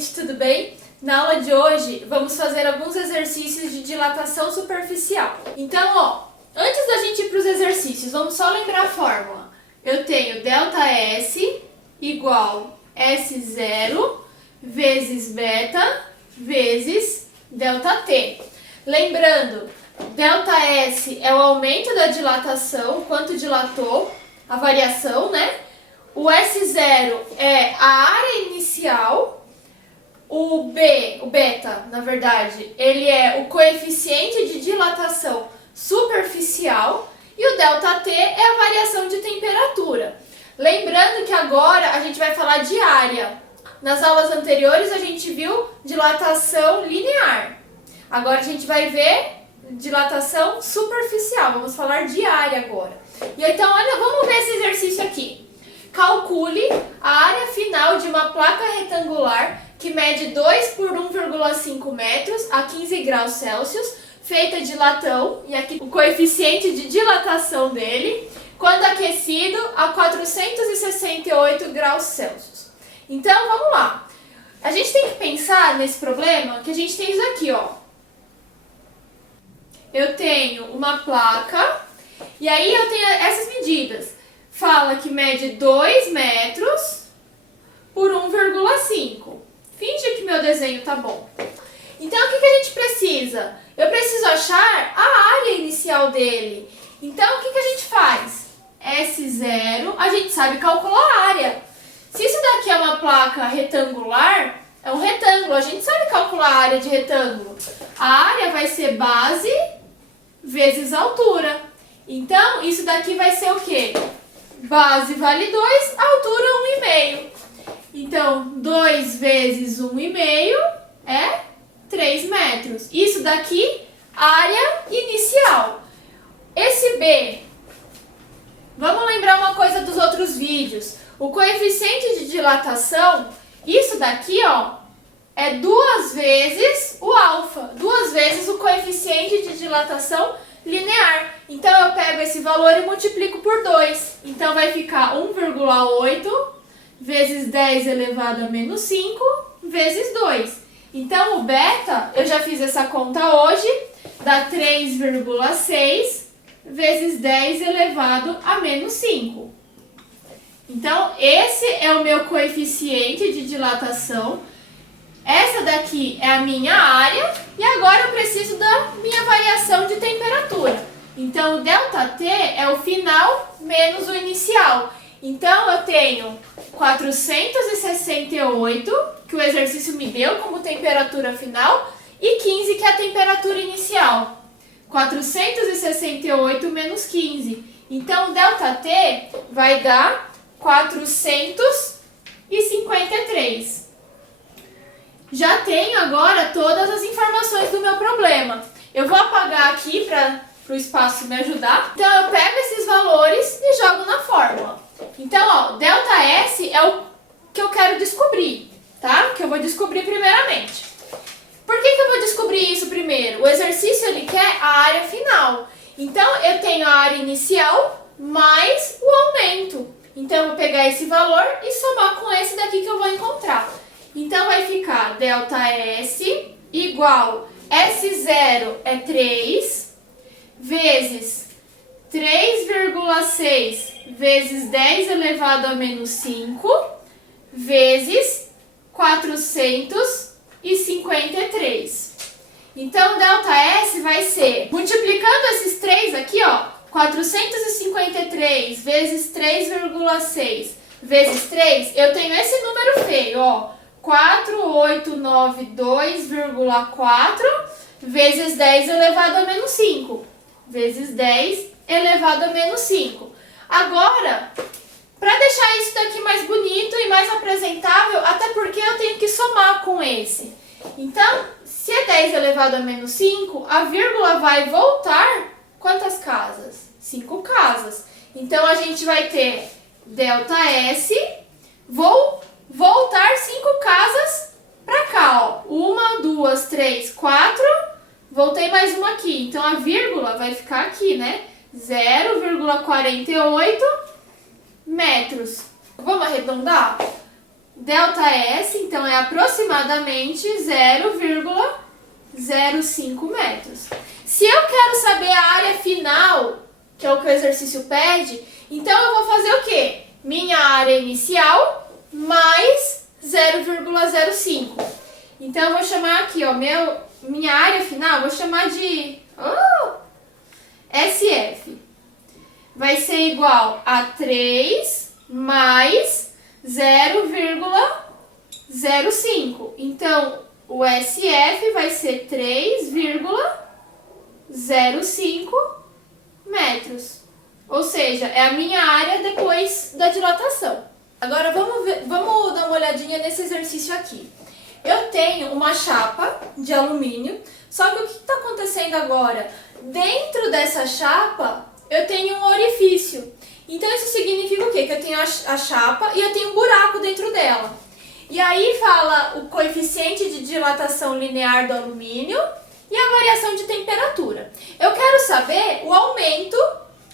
gente, tudo bem? Na aula de hoje, vamos fazer alguns exercícios de dilatação superficial. Então, antes da gente ir para os exercícios, vamos só lembrar a fórmula. Eu tenho ΔS igual S0 vezes beta vezes ΔT. Lembrando, ΔS é o aumento da dilatação, quanto dilatou, a variação, né? O S0 é a área inicial, o beta, na verdade, ele é o coeficiente de dilatação superficial e o ΔT é a variação de temperatura. Lembrando que agora a gente vai falar de área. Nas aulas anteriores a gente viu dilatação linear. Agora a gente vai ver dilatação superficial. Vamos falar de área agora. E então, olha, vamos ver esse exercício aqui. Calcule a área final de uma placa retangular que mede 2 por 1,5 metros a 15 graus Celsius, feita de latão, e aqui o coeficiente de dilatação dele, quando aquecido a 468 graus Celsius. Então, vamos lá. A gente tem que pensar nesse problema que a gente tem isso aqui, Eu tenho uma placa, e aí eu tenho essas medidas. Fala que mede 2 metros por 1,5. Finge que meu desenho tá bom. Então, o que a gente precisa? Eu preciso achar a área inicial dele. Então, o que a gente faz? S0, a gente sabe calcular a área. Se isso daqui é uma placa retangular, é um retângulo, a gente sabe calcular a área de retângulo. A área vai ser base vezes altura. Então, isso daqui vai ser o quê? Base vale 2, altura 1,5. Então, 2 vezes 1,5 é 3 metros. Isso daqui, área inicial. Esse B, vamos lembrar uma coisa dos outros vídeos. O coeficiente de dilatação, isso daqui, é 2 vezes o alfa. 2 vezes o coeficiente de dilatação linear. Então, eu pego esse valor e multiplico por 2. Então, vai ficar 1,8 vezes 10 elevado a menos 5 vezes 2. Então, o beta, eu já fiz essa conta hoje, dá 3,6 vezes 10 elevado a menos 5. Então, esse é o meu coeficiente de dilatação. Essa daqui é a minha área e agora eu preciso da minha variação de temperatura. Então, o ΔT é o final menos o inicial. Então, eu tenho 468, que o exercício me deu como temperatura final, e 15, que é a temperatura inicial. 468 menos 15. Então, o ΔT vai dar 453. Já tenho agora todas as informações do meu problema. Eu vou apagar aqui para o espaço me ajudar. Então, eu pego esses valores e jogo na fórmula. Então, ΔS é o que eu quero descobrir, tá? Que eu vou descobrir primeiramente. Por que eu vou descobrir isso primeiro? O exercício, ele quer a área final. Então, eu tenho a área inicial mais o aumento. Então, eu vou pegar esse valor e somar com esse daqui que eu vou encontrar. Então, vai ficar ΔS igual S0 é 3 vezes 3,6 vezes 10 elevado a menos 5 vezes 453. Então, ΔS vai ser, multiplicando esses 3 aqui, 453 vezes 3,6 vezes 3, eu tenho esse número feio, 4892,4 vezes 10 elevado a menos 5, vezes 10 elevado a menos 5. Agora, para deixar isso daqui mais bonito e mais apresentável, até porque eu tenho que somar com esse. Então, se é 10 elevado a menos 5, a vírgula vai voltar quantas casas? 5 casas. Então, a gente vai ter ΔS, vou voltar 5 casas para cá, 1, 2, 3, 4, voltei mais uma aqui. Então, a vírgula vai ficar aqui, né? 0,48 metros. Vamos arredondar? ΔS, então, é aproximadamente 0,05 metros. Se eu quero saber a área final, que é o que o exercício pede, então eu vou fazer o quê? Minha área inicial mais 0,05. Então eu vou chamar aqui, ó, minha área final, vou chamar de SF. Vai ser igual a 3 mais 0,05. Então, o SF vai ser 3,05 metros. Ou seja, é a minha área depois da dilatação. Agora vamos dar uma olhadinha nesse exercício aqui. Eu tenho uma chapa de alumínio, só que o que está acontecendo agora? Dentro dessa chapa, eu tenho um orifício. Então isso significa o quê? Que eu tenho a chapa e eu tenho um buraco dentro dela. E aí fala o coeficiente de dilatação linear do alumínio e a variação de temperatura. Eu quero saber o aumento,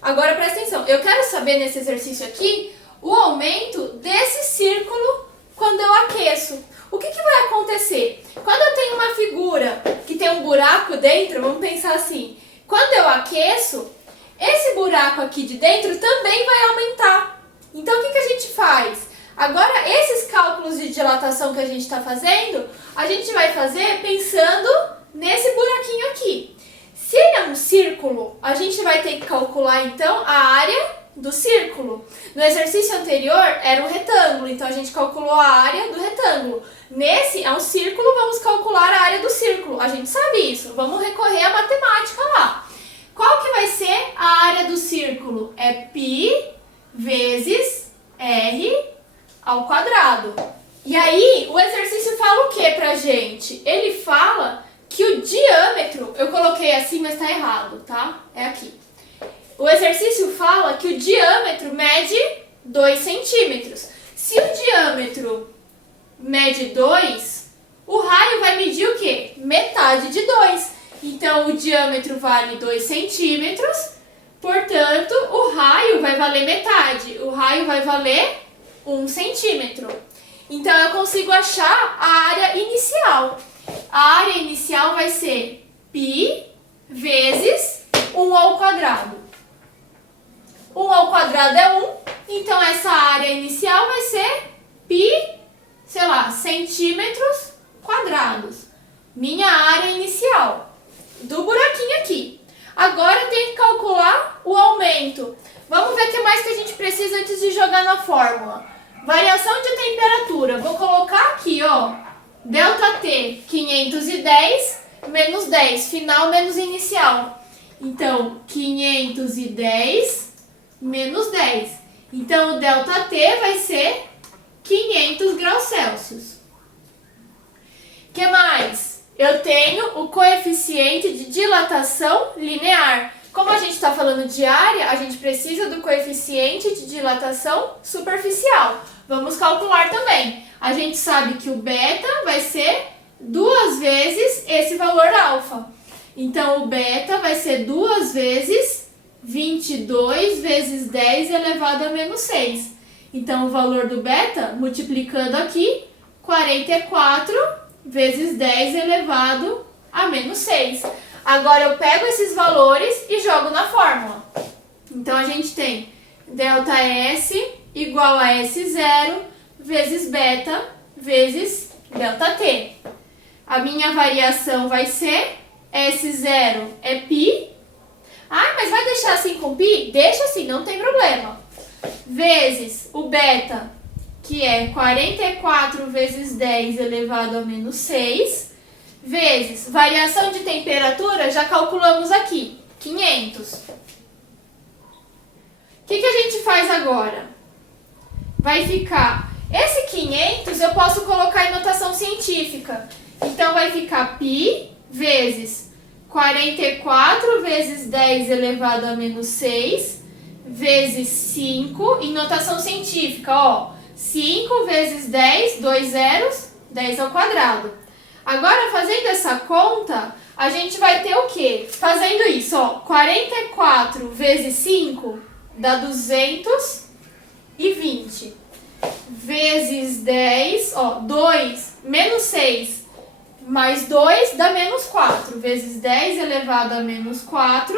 agora presta atenção, eu quero saber nesse exercício aqui o aumento desse círculo quando eu aqueço. O que vai acontecer? Quando eu tenho uma figura que tem um buraco dentro, vamos pensar assim, quando eu aqueço, esse buraco aqui de dentro também vai aumentar. Então o que a gente faz? Agora esses cálculos de dilatação que a gente está fazendo, a gente vai fazer pensando nesse buraquinho aqui. Se ele é um círculo, a gente vai ter que calcular então a área do círculo. No exercício anterior era um retângulo, então a gente calculou a área do retângulo. Nesse é um círculo, vamos calcular a área do círculo. A gente sabe isso, vamos recorrer à matemática lá. Qual que vai ser a área do círculo? É π vezes r ao quadrado. E aí o exercício fala o que pra gente? Ele fala que o diâmetro, eu coloquei assim, mas tá errado, tá? É aqui. O exercício fala que o diâmetro mede 2 centímetros. Se o diâmetro mede 2, o raio vai medir o quê? Metade de 2. Então, o diâmetro vale 2 centímetros, portanto, o raio vai valer metade. O raio vai valer 1 centímetro. Então, eu consigo achar a área inicial. A área inicial vai ser π vezes 1 ao quadrado. 1 ao quadrado é 1, então essa área inicial vai ser π, sei lá, centímetros quadrados. Minha área inicial do buraquinho aqui. Agora eu tenho que calcular o aumento. Vamos ver o que mais que a gente precisa antes de jogar na fórmula. Variação de temperatura. Vou colocar aqui, ó, ΔT 510 menos 10, final menos inicial. Então, 510 menos 10. Então, o ΔT vai ser 500 graus Celsius. O que mais? Eu tenho o coeficiente de dilatação linear. Como a gente está falando de área, a gente precisa do coeficiente de dilatação superficial. Vamos calcular também. A gente sabe que o beta vai ser 2 vezes esse valor alfa. Então, o beta vai ser 2 vezes 22 vezes 10 elevado a menos 6. Então, o valor do beta, multiplicando aqui, 44 vezes 10 elevado a menos 6. Agora, eu pego esses valores e jogo na fórmula. Então, a gente tem ΔS igual a S0 vezes beta vezes ΔT. A minha variação vai ser S0 é π. Ah, mas vai deixar assim com π? Deixa assim, não tem problema. Vezes o beta, que é 44 vezes 10 elevado a menos 6, vezes variação de temperatura, já calculamos aqui, 500. O que a gente faz agora? Vai ficar, esse 500 eu posso colocar em notação científica. Então vai ficar π vezes 44 vezes 10 elevado a menos 6, vezes 5, em notação científica, ó, 5 vezes 10, 2 zeros, 10 ao quadrado. Agora, fazendo essa conta, a gente vai ter o quê? Fazendo isso, ó, 44 vezes 5 dá 220. vezes 10, ó, 2 menos 6 mais 2 dá menos 4, vezes 10 elevado a menos 4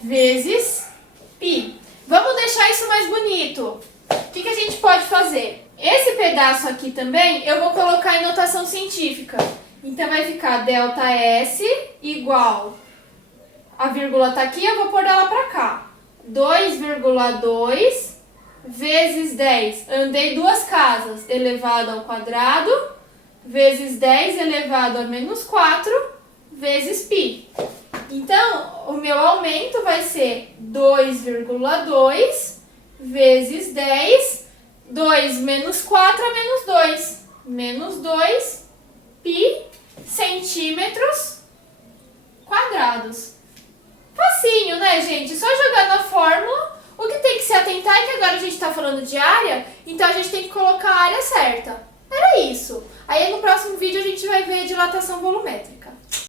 vezes π. Vamos deixar isso mais bonito. O que a gente pode fazer? Esse pedaço aqui também eu vou colocar em notação científica. Então vai ficar ΔS igual, a vírgula tá aqui, eu vou pôr ela pra cá. 2,2 vezes 10, andei 2 casas, elevado ao quadrado, vezes 10 elevado a menos 4, vezes π. Então, o meu aumento vai ser 2,2 vezes 10, 2 menos 4 é menos 2, menos 2 π centímetros quadrados. Facinho, né, gente? Só jogar na fórmula. O que tem que se atentar é que agora a gente está falando de área, então a gente tem que colocar a área certa. Era isso. Aí no próximo vídeo a gente vai ver a dilatação volumétrica.